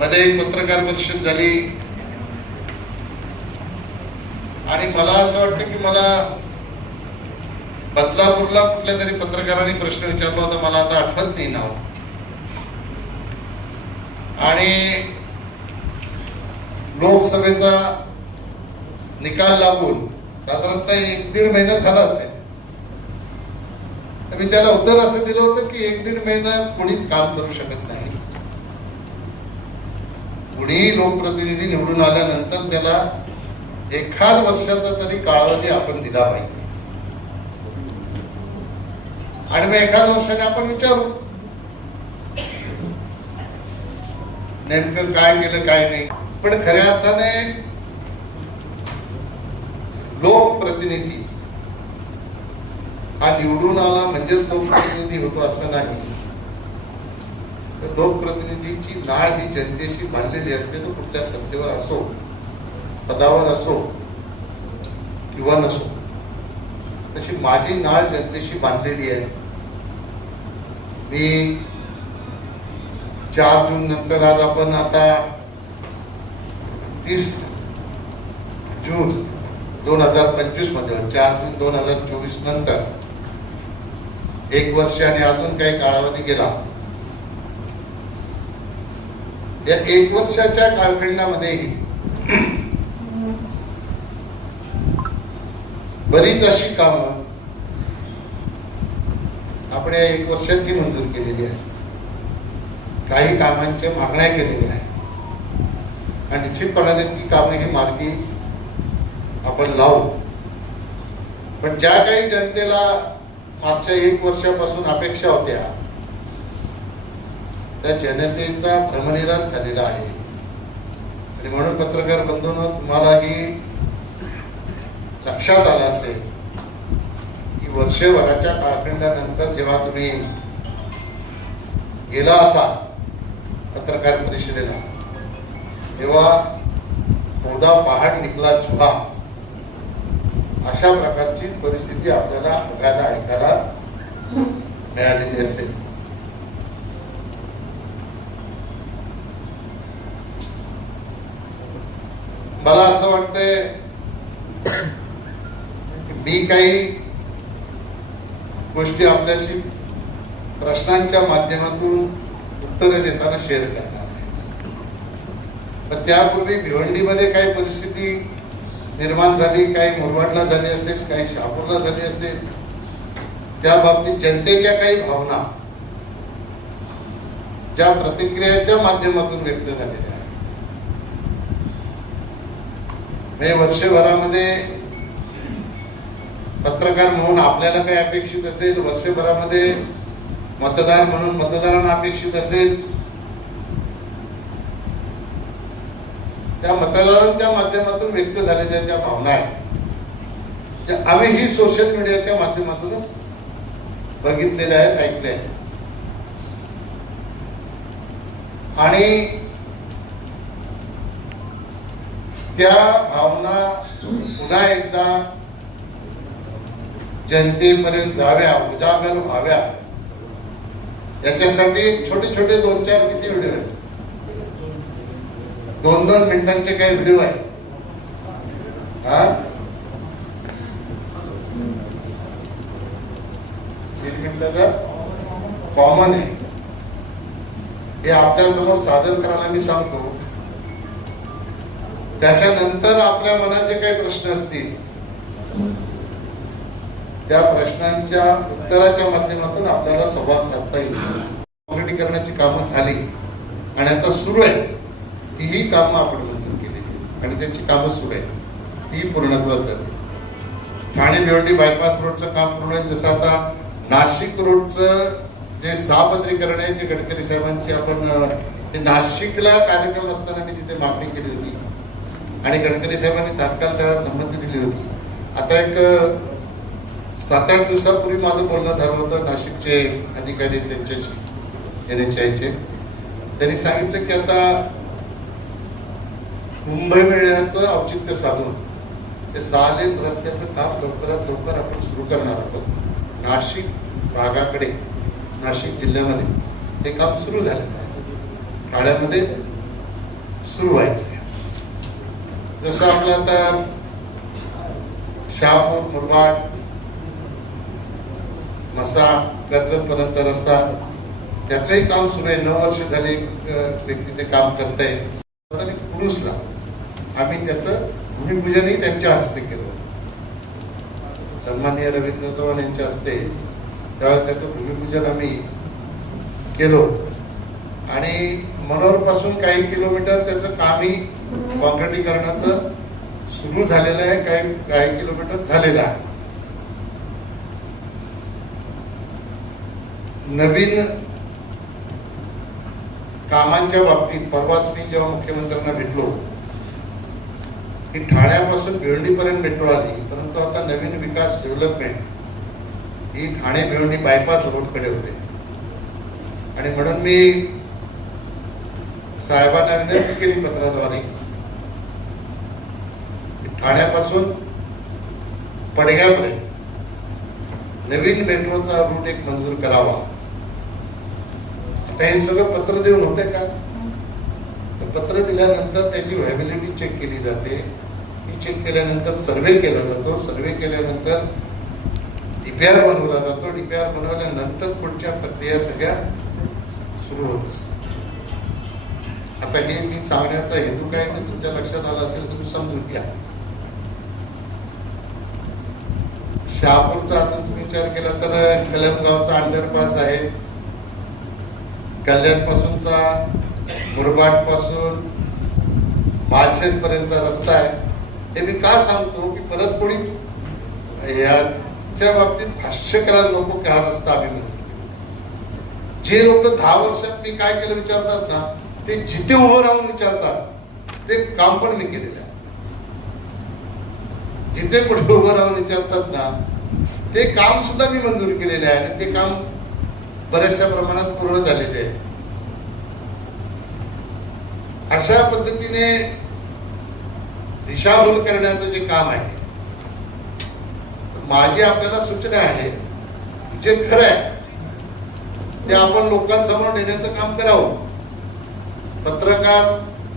मध्ये एक पत्रकार परिषद झाली. आणि मला असं वाटतं की मला बदलापूरला कुठल्या तरी पत्रकारांनी प्रश्न विचारला होता मला आता आठवत नाही नाव. आणि लोकसभेचा निकाल लागून साधारणतः एक दीड महिना झाला असेल. तर मी त्याला उत्तर असं दिलं होतं की एक दीड महिन्यात कोणीच काम करू शकत नाही. कुणीही लोकप्रतिनिधी निवडून आल्यानंतर त्याला एखाद वर्षाचा तरी कालावधी आपण दिला पाहिजे. आणि मग एखाद वर्षाने आपण विचारू. नेमकं काय केलं काय नाही. पण खऱ्या अर्थाने लोकप्रतिनिधी हा निवडून आला म्हणजेच लोकप्रतिनिधी होतो असं नाही. तर लोकप्रतिनिधीची नाळ ही जनतेशी बांधलेली असते तो कुठल्या सत्तेवर असो पदावर असो किंवा नसो. तशी माझी नाळ जनतेशी बांधलेली आहे. मी चार जून नंतर आज आपण आता तीस जून दोन हजार पंचवीसमध्ये चार जून दोन हजार चोवीस नंतर एक वर्ष आणि अजून काही कालावधी गेला. या एक वर्षाच्या कालखंडामध्येही बरीच अशी कामं आपण या एक वर्षात ही मंजूर केलेली आहे काही कामांच्या मागण्या केलेल्या आहेत. आणि निश्चितपणाने ती कामं ही मार्गी आपण लावू. पण ज्या काही जनतेला मागच्या एक वर्षापासून अपेक्षा होत्या त्या जनतेचा भ्रमनिधान झालेला आहे. आणि म्हणून पत्रकार बंधूंनो तुम्हालाही लक्षात आलं असेल की वर्षभराच्या कालखंडानंतर जेव्हा तुम्ही गेला असा पत्रकार परिषदेला तेव्हा मोदा पहाड निकला चुहा अशा प्रकारची परिस्थिती आपल्याला बघायला ऐकायला मिळालेली असेल. मला असं वाटतंय मी काही गोष्टी आपल्याशी प्रश्नांच्या माध्यमातून उत्तरे देताना शेअर करणार आहे. पण त्यापूर्वी भिवंडीमध्ये काही परिस्थिती निर्माण झाली काही मुरबाडला झाली असेल काही शहापूरला झाली असेल त्या बाबतीत जनतेच्या काही भावना ज्या प्रतिक्रियाच्या माध्यमातून व्यक्त झालेल्या आहेत म्हणजे वर्षभरामध्ये पत्रकार म्हणून आपल्याला काही अपेक्षित असेल वर्षभरामध्ये मतदार म्हणून मतदारांना अपेक्षित असेल. त्या मतदारांच्या माध्यमातून व्यक्त झालेल्या ज्या भावना आहेत त्या आम्हीही सोशल मीडियाच्या माध्यमातूनच बघितलेल्या आहेत ऐकल्या आहेत. आणि त्या भावना पुन्हा एकदा जनतेपर्यंत जाव्या उजागर व्हाव्या. याच्यासाठी छोटे छोटे दोन चार किती व्हिडिओ आहेत? दोन दोन मिनिटांचे काही व्हिडिओ आहेत. हा? तीन मिनिटाचा कॉमन आहे. हे आपल्यासमोर सादर करायला मी सांगतो. त्याच्यानंतर आपल्या मनात जे काही प्रश्न असतील त्या प्रश्नांच्या उत्तराच्या माध्यमातून आपल्याला संवाद साधता येईल. करण्याची कामं झाली आणि आता सुरू आहे. तीही कामं आपण मंजूर केलेली आणि त्यांची कामं सुरू आहेत. ती पूर्णत्वात झाली ठाणे भिवंडी बायपास रोडचं काम पूर्ण आहे. जसं आता नाशिक रोडचं जे सापत्रीकरण आहे जे गडकरी साहेबांची आपण ते नाशिकला कार्यक्रम असताना मी तिथे मागणी केली होती. आणि गणपती साहेबांनी तात्काळ त्याला संमती दिली होती. आता एक सात आठ दिवसापूर्वी माझं बोलणं झालं होतं नाशिकचे अधिकारी त्यांच्याशी एन एच आयचे त्यांनी सांगितलं की आता मुंबई मिळण्याचं औचित्य साधून ते सालेन रस्त्याचं काम लवकरात लवकर आपण सुरू करणार आहोत. नाशिक भागाकडे नाशिक जिल्ह्यामध्ये हे काम सुरू झालं. आहे ठाण्यामध्ये सुरू व्हायचं. जसं आपलं आता शहापूर मुरबाड मसा कर्जत पर्यंतचा रस्ता त्याचंही काम सुरू आहे. नऊ वर्ष झाले व्यक्ती ते काम करत आहे आणि आम्ही त्याचं भूमिपूजनही त्यांच्या हस्ते केलं. सन्माननीय रवींद्र चव्हाण यांच्या हस्ते त्यावेळेस त्याचं भूमिपूजन आम्ही केलं आणि आणि मनोहरपासून काही किलोमीटर त्याचं कामही काँक्रिटीकरणाचं सुरू झालेलं आहे काही काही किलोमीटर झालेलं आहे. नवीन कामांच्या बाबतीत परवाच मी जेव्हा मुख्यमंत्र्यांना भेटलो की ठाण्यापासून भिवंडीपर्यंत मेट्रो आली परंतु आता नवीन विकास डेव्हलपमेंट ही ठाणे भिवंडी बायपास रोडकडे होते. आणि म्हणून मी साहेबांना विनंती केली पत्राद्वारे ठाण्यापासून पडग्यापर्यंत नवीन मेट्रोचा रूट एक मंजूर करावा. आता हे सगळं पत्र देऊन होते का? पत्र दिल्यानंतर त्याची व्हॅबिलिटी चेक केली जाते. ती चेक केल्यानंतर सर्वे केला जातो. सर्वे केल्यानंतर डीपीआर बनवला जातो. डीपीआर बनवल्यानंतर पुढच्या प्रक्रिया सगळ्या सुरू होत असतात. आता हे मी सांगण्याचा हेतू काय ते तुमच्या लक्षात आला असेल तुम्ही समजून घ्या. शहापूरचा अजून तुम्ही विचार केला तर कलमगावचा अंडरपास आहे. कल्याण पासूनचा मुरबाडपासून रस्ता आहे. हे मी का सांगतो की परत कोणी याच्या बाबतीत भाष्य करायला नको की हा रस्ता आम्ही म्हणतो जे लोक दहा वर्षात मी काय केलं विचारतात ना ते जिथे उभं राहून विचारतात ते काम पण मी केलेलं आहे. जिथे कुठे उभं राहून विचारतात ना ते काम सुद्धा मी मंजूर केलेले आहे आणि ते काम बऱ्याचशा प्रमाणात पूर्ण झालेले आहे. अशा पद्धतीने दिशाभूल करण्याचं जे काम आहे माझी आपल्याला सूचना आहे जे खरं आहे ते आपण लोकांसमोर नेण्याचं काम करावं. पत्रकार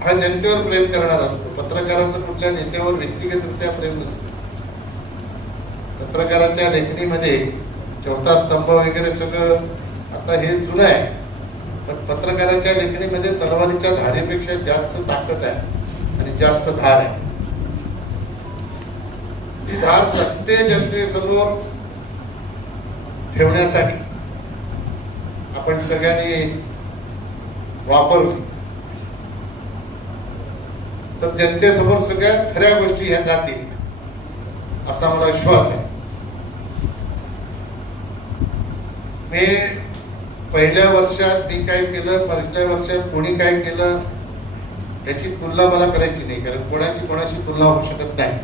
हा जनतेवर प्रेम करणार असतो. पत्रकाराचं कुठल्या नेत्यावर व्यक्तिगतरित्या प्रेम नसतं. पत्रकाराच्या लेखणीमध्ये चौथा स्तंभ वगैरे सगळं आता हे जुनं आहे. पण पत्रकाराच्या लेखणीमध्ये तलवारीच्या धारेपेक्षा जास्त ताकद आहे आणि जास्त धार आहे. ती धार सत्य जनतेसमोर ठेवण्यासाठी आपण सगळ्यांनी वापरली. तर जनतेसमोर सगळ्या खऱ्या गोष्टी ह्या जातील असा मला विश्वास आहे. मी पहिल्या वर्षात मी काय केलं पहिल्या वर्षात कोणी काय केलं त्याची तुलना मला करायची नाही कारण कोणाची कोणाशी तुलना होऊ शकत नाही.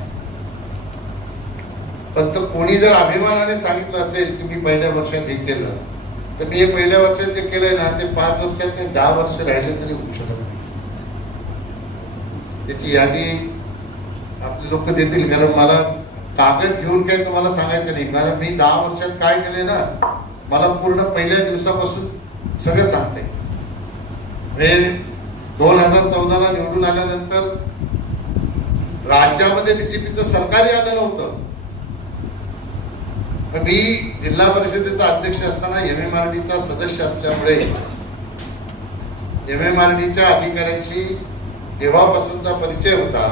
पण तर कोणी जर अभिमानाने सांगितलं असेल की मी पहिल्या वर्षात हे केलं तर मी हे पहिल्या वर्षात जे केलंय ना ते पाच वर्षात ते दहा वर्ष राहिले तरी होऊ शकत नाही. त्याची यादी आपले लोक देतील कारण मला कागद घेऊन काही तुम्हाला सांगायचं नाही कारण मी दहा वर्षात काय केले ना मला पूर्ण पहिल्या दिवसापासून सगळं सांगते. म्हणजे दोन हजार चौदाला निवडून आल्यानंतर राज्यामध्ये बीजेपीचं सरकारही आलं नव्हतं. पण मी जिल्हा परिषदेचा अध्यक्ष असताना एम एम आर डीचा सदस्य असल्यामुळे एम एम आर डीच्या अधिकाऱ्यांशी तेव्हापासूनचा परिचय होता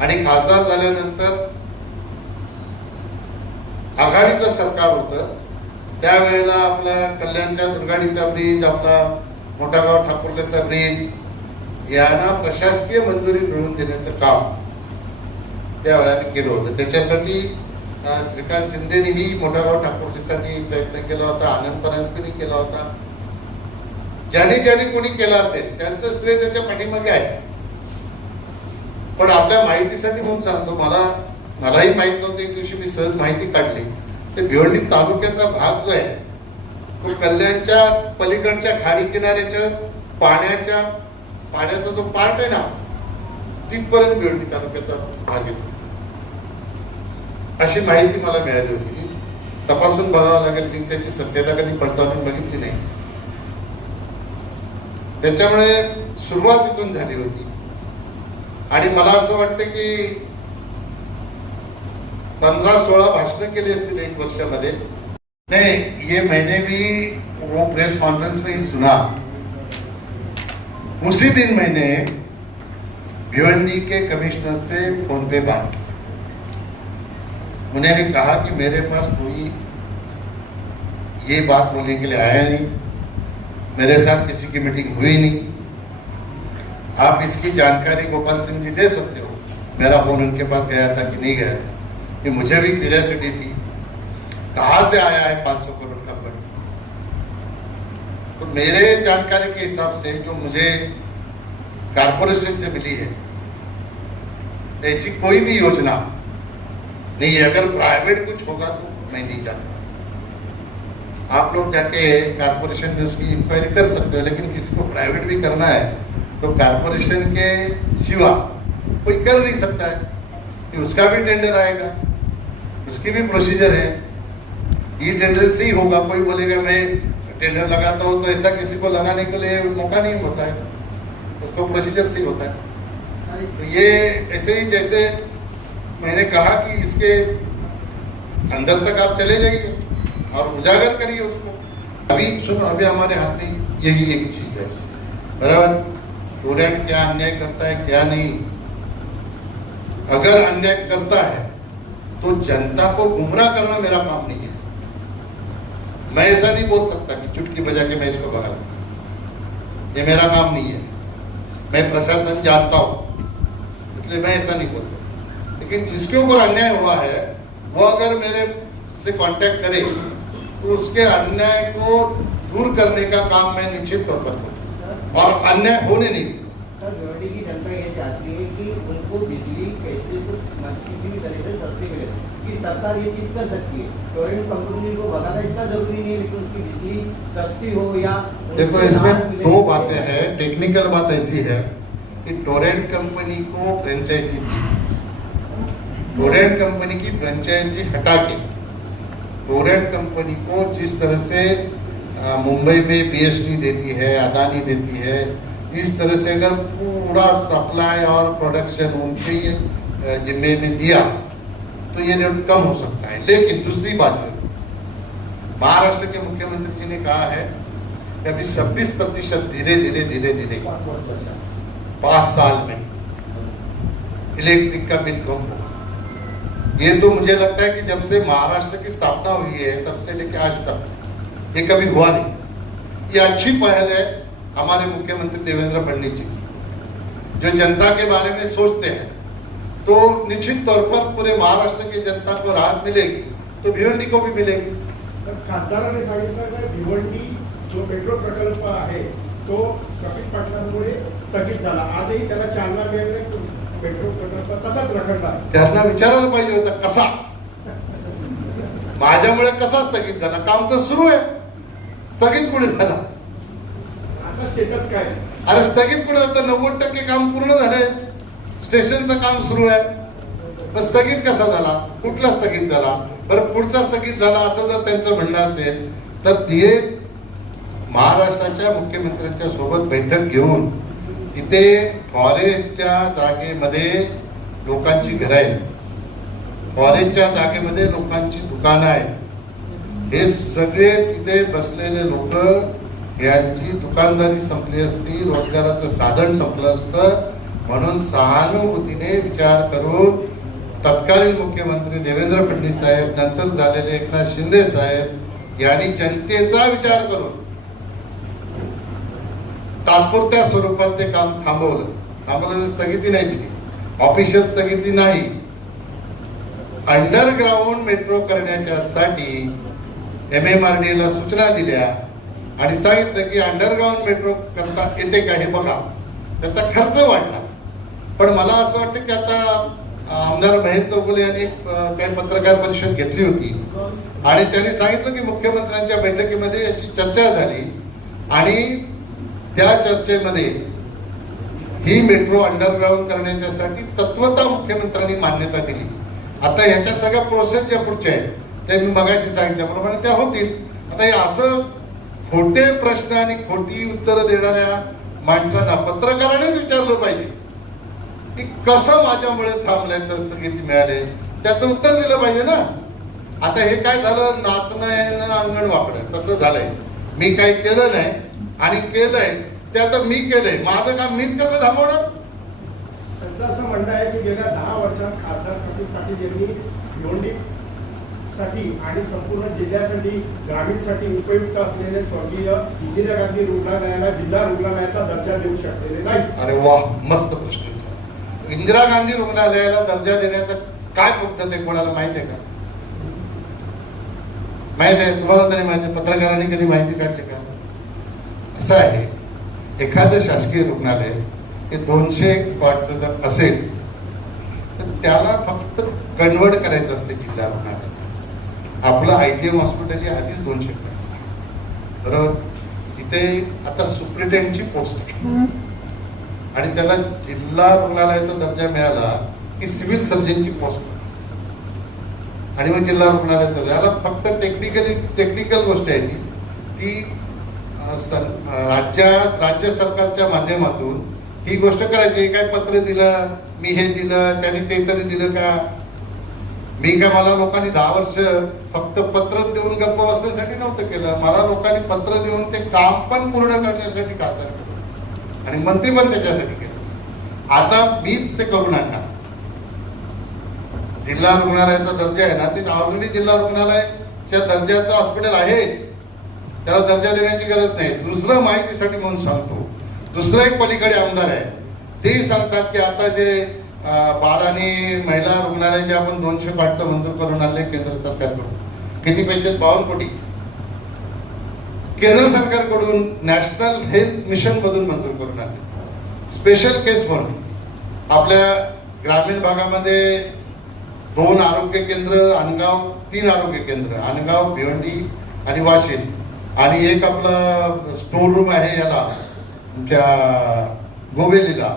आणि खासदार झाल्यानंतर आघाडीचं सरकार होतं. त्यावेळेला आपला कल्याणच्या दुर्गाडीचा ब्रिज आपला मोठागाव ठाकुर्लेचा ब्रिज यांना प्रशासकीय मंजुरी मिळवून देण्याचं काम त्यावेळेला केलं होतं. त्याच्यासाठी श्रीकांत शिंदेनेही मोठागाव ठाकुर्लेसाठी प्रयत्न केला होता आनंद परांजपेनी केला होता. ज्याने ज्याने कोणी केलं असेल त्यांचं श्रेय त्याच्या पाठीमागे आहे. पण आपल्या माहितीसाठी म्हणून सांगतो मला मलाही माहीत नव्हतं एक दिवशी मी सहज माहिती काढली. ते भिवंडी तालुक्याचा भाग जो आहे तो कल्याणच्या पलीकडच्या खाडी किनाऱ्याच्या पाण्याच्या पाण्याचा जो पार्ट आहे ना तिथपर्यंत भिवंडी तालुक्याचा भाग येतो. अशी माहिती मला मिळाली होती. तपासून बघावं लागेल मी त्याची सत्यता कधी पडताळून बघितली नाही. त्याच्यामुळे सुरुवात तिथून झाली होती. आणि मला असं वाटतं की पंधरा सोळा भाषणं केली असतील एक वर्ष वर्षामध्ये. नहीं, ये मैंने भी वो प्रेस कॉन्फ्रेंस में ही सुना. उसी दिन मैंने भिवंडी के कमिश्नर से फ़ोन पे बात की. उन्होंने कहा कि मेरे पास कोई ये बात बोलने के लिए आया नहीं. मेरे साथ किसी की मीटिंग हुई नहीं. आप इसकी जानकारी गोपाल सिंह जी दे सकते हो? मेरा फ़ोन उनके पास गया था कि नहीं गया था। कि मुझे भी क्यूरियोसिटी थी। कहाँ से आया है 500 करोड़ का फंड? तो मेरे जानकारी के हिसाब से जो मुझे कारपोरेशन से मिली है, ऐसी कोई भी योजना नहीं है। अगर प्राइवेट कुछ होगा तो मैं नहीं जानता। आप लोग जाके कारपोरेशन में उसकी इंक्वायरी कर सकते हो, लेकिन किसी को प्राइवेट भी करना है तो कारपोरेशन के सिवा कोई कर नहीं सकता है कि उसका भी टेंडर आएगा। उसकी भी प्रोसीजर है। ये टेंडर से ही होगा। कोई बोलेगा, मैं टेंडर लगाता हूँ तो ऐसा किसी को लगाने के लिए मौका नहीं होता है। उसको प्रोसीजर से ही होता है। तो ये ऐसे ही जैसे मैंने कहा कि इसके अंदर तक आप चले जाइए और उजागर करिए उसको। अभी सुनो, अभी हमारे हाथ में यही एक चीज़ है। बराबर स्टूडेंट क्या अन्याय करता है, क्या नहीं? अगर अन्याय करता है तो जनता को गुमराह करना मेरा काम नहीं है। मैं ऐसा नहीं बोल सकता कि चुटकी बजा के मैं इसको भगा दूँगा। ये मेरा काम नहीं है। मैं प्रशासन जानता हूँ, इसलिए मैं ऐसा नहीं बोल सकता। लेकिन जिसके ऊपर अन्याय हुआ है, वो अगर मेरे से कांटेक्ट करे तो उसके अन्याय को दूर करने का काम मैं निश्चित तौर पर करूँ और अन्याय होने नहीं जनता ये चाहती है कि उनको बिजली कैसे कुछ किसी भी तरीके से सस्ती मिले कि सरकार ये चीज़ कर सकती है। टोरेंट कंपनी को भगाना इतना ज़रूरी नहीं है लेकिन उसकी बिजली सस्ती हो या देखो इसमें दो बातें हैं। टेक्निकल बात ऐसी है कि टोरेंट कंपनी को फ्रेंचाइजी दी टोरेंट कंपनी की फ्रेंचाइजी हटा के टोरेंट कंपनी को जिस तरह से मुंबई में बीएसटी देती है अदानी देती है इस तरह से अगर पूरा सप्लाई और प्रोडक्शन उनके जिम्मे में दिया तो ये रेट कम हो सकता है। लेकिन दूसरी बात महाराष्ट्र के मुख्यमंत्री जी ने कहा है कि अभी 26 प्रतिशत धीरे धीरे धीरे धीरे। पाँच साल में। इलेक्ट्रिक का बिल कम होगा ये तो मुझे लगता है कि जब से महाराष्ट्र की स्थापना हुई है तब से लेकर आज तक ये कभी हुआ नहीं। ये अच्छी पहल है हमारे मुख्यमंत्री देवेंद्र फडणवीस जी की जो जनता के बारे में सोचते हैं। तो निश्चित तौर पर पूरे महाराष्ट्र की जनता को राहत मिलेगी तो भिवंडी को भी मिलेगी। तर खासदारांनी सांगितलं की भिवंडी जो मेट्रो प्रकल्प आहे तो कपिल पाटलांमुळे स्थगित झाला. आजही त्याला चालना मिळाली. मेट्रो प्रकल्प तसाच रखडला. त्यांना विचारायला पाहिजे होतं कसा? माझ्यामुळे कसा स्थगित झाला? काम तर सुरू आहे. स्थगित कुठे झाला? आता स्टेटस काय? अरे स्थगित कुठे झालं? नव्वद टक्के काम पूर्ण झालंय. स्टेशनचं काम सुरू आहे. पण स्थगित कसा झाला? कुठला स्थगित झाला? बरं पुढचा स्थगित झाला असं जर त्यांचं म्हणणं असेल तर ते महाराष्ट्राच्या मुख्यमंत्र्यांच्या सोबत बैठक घेऊन तिथे फॉरेस्टच्या जागेमध्ये लोकांची घरं आहेत. फॉरेस्टच्या जागेमध्ये लोकांची दुकानं आहेत. हे सगळे तिथे बसलेले लोक यांची दुकानदारी संपली असती रोजगाराचं साधन संपलं असतं म्हणून सहानुभूतीने विचार करून तत्कालीन मुख्यमंत्री देवेंद्र फडणवीस साहेब नंतर झालेले एकनाथ शिंदे साहेब यांनी जनतेचा विचार करून तात्पुरत्या स्वरूपात ते काम थांबवलं. थांबवलं स्थगिती नाही दिली. ऑफिशियल स्थगिती नाही. अंडरग्राऊंड मेट्रो करण्याच्या साठी एम एम आर डी ला सूचना दिल्या आणि सांगितलं की अंडरग्राऊंड मेट्रो करता येते का हे बघा. त्याचा खर्च वाढला. पण मला असं वाटतं की आता आमदार महेश चौगुले यांनी काही पत्रकार परिषद घेतली होती. आणि त्यांनी सांगितलं की मुख्यमंत्र्यांच्या बैठकीमध्ये याची चर्चा झाली. आणि त्या चर्चेमध्ये ही मेट्रो अंडरग्राऊंड करण्याच्यासाठी तत्वता मुख्यमंत्र्यांनी मान्यता दिली. आता ह्याच्या सगळ्या प्रोसेस ज्या पुढच्या आहेत त्या मी मगाशी सांगितल्याप्रमाणे त्या होतील. आता हे असं खोटे प्रश्न आणि खोटी उत्तरं देणाऱ्या माणसांना पत्रकारानेच विचारलं पाहिजे. की कसं माझ्यामुळे थांबलंय तर स्थगिती मिळाले? त्याचं उत्तर दिलं पाहिजे ना. आता हे काय झालं? नाचणं ना अंगण वाकडं. तसं झालंय. मी काही केलं नाही आणि केलंय. ते आता मी केलंय. माझं काम मीच कसं थांबवणार? त्यांचं असं म्हणणं आहे की गेल्या दहा वर्षात खासदार कपिल पाटील यांनी भिवंडीसाठी आणि संपूर्ण जिल्ह्यासाठी ग्रामीणसाठी उपयुक्त असलेले स्वर्गीय इंदिरा गांधी रुग्णालयाला जिल्हा रुग्णालयाचा दर्जा देऊ शकलेले नाही. अरे वा मस्त प्रश्न. इंदिरा गांधी रुग्णालयाला दर्जा देण्याचं काय पद्धत आहे कोणाला माहिती आहे का? माहीत आहे? तुम्हाला तरी माहिती आहे? पत्रकारांनी कधी माहिती काढली का? असं आहे. एखादं शासकीय रुग्णालय हे दोनशे कॉटचं जर असेल तर त्याला फक्त कन्वर्ट करायचं असते जिल्हा रुग्णालयात. आपलं आय जी एम हॉस्पिटल हे आधीच दोनशे कॉटचं आहे. बरोबर? इथे आता सुप्रिटेंडची पोस्ट आहे. आणि त्याला जिल्हा रुग्णालयाचा दर्जा मिळाला की सिव्हिल सर्जनची पोस्ट आणि मग जिल्हा रुग्णालयाचा दर्जा. फक्त टेक्निकली टेक्निकल गोष्ट आहे ती. ती राज्या राज्य सरकारच्या माध्यमातून ही गोष्ट करायची. काय पत्र दिलं? मी हे दिलं. त्याने ते तरी दिलं का? मी काय मला लोकांनी दहा वर्ष फक्त पत्र देऊन गप्प बसण्यासाठी नव्हतं केलं? मला लोकांनी पत्र देऊन ते काम पण पूर्ण करण्यासाठी खासदार केलं आणि मंत्री पण त्याच्यासाठी केलं आता मीच ते करून आणणार. जिल्हा रुग्णालयाचा दर्जा आहे ना ते ऑलरेडी जिल्हा रुग्णालयाच्या दर्जाचं हॉस्पिटल आहे त्याला दर्जा देण्याची गरज नाही. दुसरं माहितीसाठी म्हणून सांगतो. दुसरं एक पलीकडे आमदार आहे. ते सांगतात की आता जे बाल आणि महिला रुग्णालय जे आपण दोनशे पाठचं मंजूर करून आणले केंद्र सरकारकडून. किती पैसे? बावन बावन्न कोटी. केंद्र सरकारकडून नॅशनल हेल्थ मिशन मधून मंजूर करून आले. स्पेशल केस म्हणून. आपल्या ग्रामीण भागामध्ये दोन आरोग्य केंद्र अनगाव तीन आरोग्य केंद्र अनगाव भिवंडी आणि वाशिम. आणि एक आपलं स्टोर रूम आहे याला तुमच्या गोवेलीला.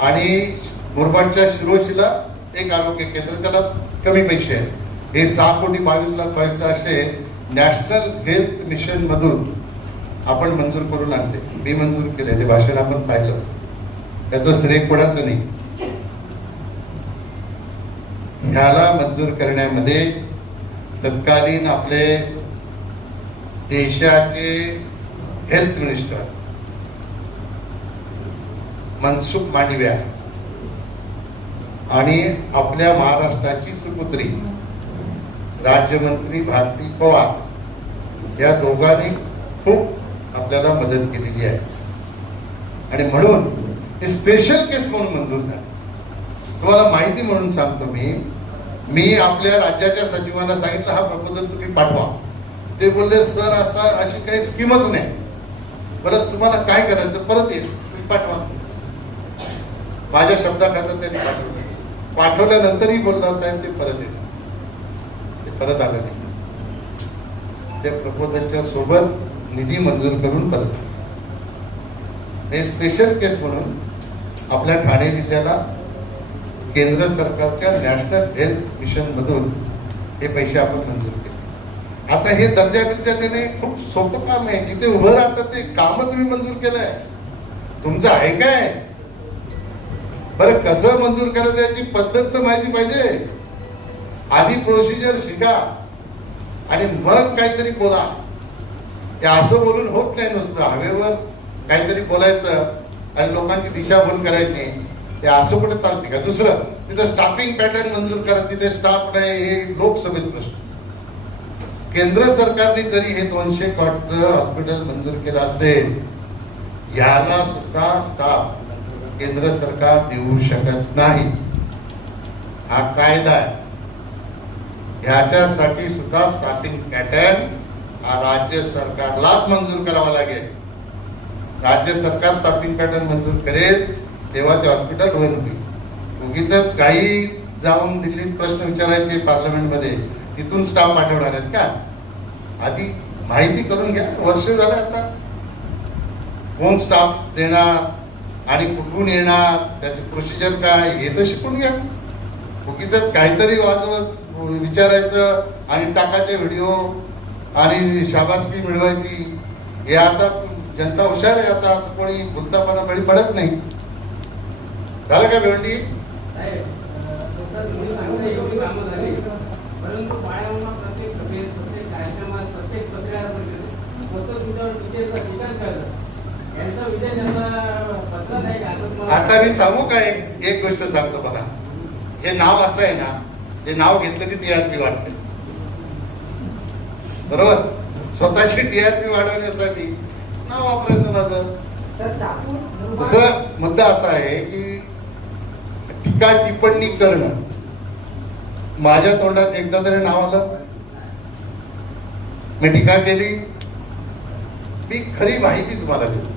आणि मुरबाडच्या शिरोशीला एक आरोग्य केंद्र त्याला कमी पैसे आहेत. हे सहा कोटी बावीस लाख बावीस लाख असे नॅशनल हेल्थ मिशन मधून आपण मंजूर करून आणले. मी मंजूर केले. ते भाषण आपण पाहिलं. त्याचं श्रेय कोणाचं नाही? ह्याला मंजूर करण्यामध्ये तत्कालीन आपले देशाचे हेल्थ मिनिस्टर मनसुख मांडव्या आणि आपल्या महाराष्ट्राची सुपुत्री राज्यमंत्री भारती पवार या दोघांनी खूप आपल्याला मदत केलेली आहे. आणि म्हणून हे स्पेशल केस म्हणून मंजूर झाले. तुम्हाला माहिती म्हणून सांगतो मी मी आपल्या राज्याच्या सचिवांना सांगितलं हा प्रपोजल तुम्ही पाठवा. ते बोलले सर असा अशी काही स्कीमच नाही. परत तुम्हाला काय करायचं परत येईल तुम्ही पाठवा. माझ्या शब्दाखातर त्यांनी पाठवलं. पाठवल्यानंतरही बोलला साहेब ते परत येईल ते परत आलं नाही. त्या प्रपोजलच्या सोबत निधी मंजूर करून परत. हे स्पेशल केस म्हणून आपल्या ठाणे जिल्ह्याला केंद्र सरकारच्या नॅशनल हेल्थ मिशन मधून हे पैसे आपण मंजूर केले. आता हे दर्जा बिर्जा देणे खूप सोपं काम आहे. जिथे उभं राहतं ते कामच मी मंजूर केलंय. तुमचं आहे काय? बरं कसं मंजूर करायचं याची पद्धत तर माहिती पाहिजे. आधी प्रोसिजर शिका. आणि मग काहीतरी बोला. ते असं बोलून होत नाही नुसतं. हवेवर काहीतरी बोलायचं आणि लोकांची दिशाभूल करायची ते असं कुठे चालते का? दुसरं तिथं स्टाफिंग पॅटर्न मंजूर करा. तिथे स्टाफ नाही हे लोकसभेत प्रश्न. केंद्र सरकारने जरी हे दोनशे कॉटचं हॉस्पिटल मंजूर केलं असेल याला सुद्धा स्टाफ केंद्र सरकार देऊ शकत नाही. हा कायदा आहे. ह्याच्यासाठी सुद्धा स्टाफिंग पॅटर्न हा राज्य सरकारलाच मंजूर करावा लागेल. राज्य सरकार स्टाफिंग पॅटर्न मंजूर करेल तेव्हा ते हॉस्पिटल होईल. होईल उगीच काही जाऊन दिल्लीत प्रश्न विचारायचे पार्लमेंटमध्ये तिथून स्टाफ पाठवणार आहेत का? आधी माहिती करून घ्या वर्ष झालं आता. कोण स्टाफ देणार आणि कुठून येणार त्याची प्रोसिजर काय हे तर शिकून घ्या. उगीच काहीतरी वाजवत विचारायचं आणि टाकायचे व्हिडिओ आणि शाबासकी मिळवायची हे आता जनता हुशार आहे आता असं कोणी बोलतापणा बळी पडत नाही. झालं का भिवंडी? आता मी सांगू का एक एक गोष्ट सांगतो बघा. हे नाव असं आहे ना हे नाव घेतलं की टीआरपी वाटते बरोबर? स्वतःची टीआरपी वाढवण्यासाठी नाव वापरायचं माझं दुसरा मुद्दा असा आहे की टीका टिप्पणी करणं. माझ्या तोंडात एकदा तरी नाव आलं. मी टीका केली. मी खरी माहिती तुम्हाला देतो.